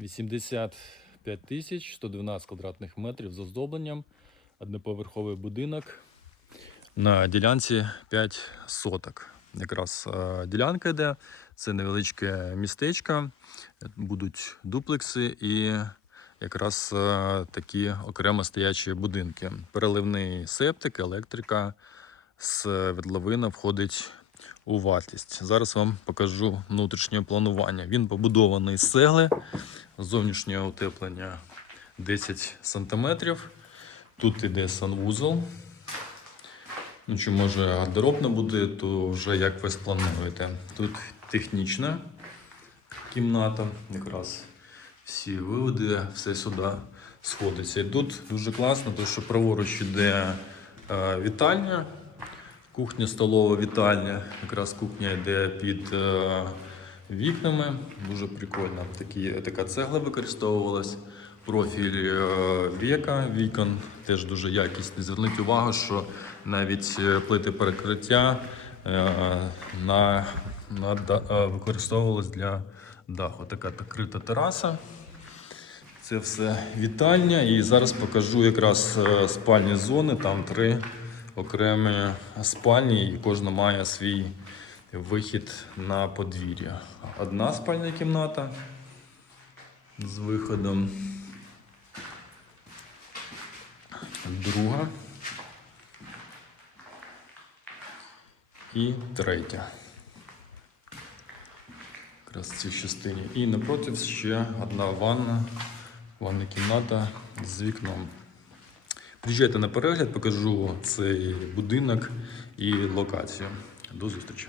85 тисяч 112 квадратних метрів з оздобленням, одноповерховий будинок на ділянці 5 соток. Якраз е, ділянка йде, це невеличке містечко, будуть дуплекси і якраз е, такі окремо стоячі будинки. Переливний септик, електрика з відловина входить у вартість. Зараз вам покажу внутрішнє планування. Він побудований з цегли, зовнішнє утеплення 10 см. Тут іде санвузол. Ну, чи може гардеробна буде, то вже як ви сплануєте. Тут технічна кімната, якраз всі виводи, все сюди сходиться. І тут дуже класно, тому що праворуч іде е, вітальня, кухня, столова вітальня. Якраз кухня йде під е, вікнами. Дуже прикольно. Такі, така цегла використовувалась. Профіль е, віка вікон теж дуже якісний. Зверніть увагу, що навіть е, плити перекриття е, на, на, е, для даху. Така та крита тераса. Це все вітальня. І зараз покажу якраз е, спальні зони. Там три окремі спальні, і кожна має свій вихід на подвір'я. Одна спальня кімната з виходом. Друга. І третя. Якраз в цій частині. І напроти ще одна ванна, ванна кімната з вікном. Приїжджайте на перегляд, покажу цей будинок і локацію. До зустрічі!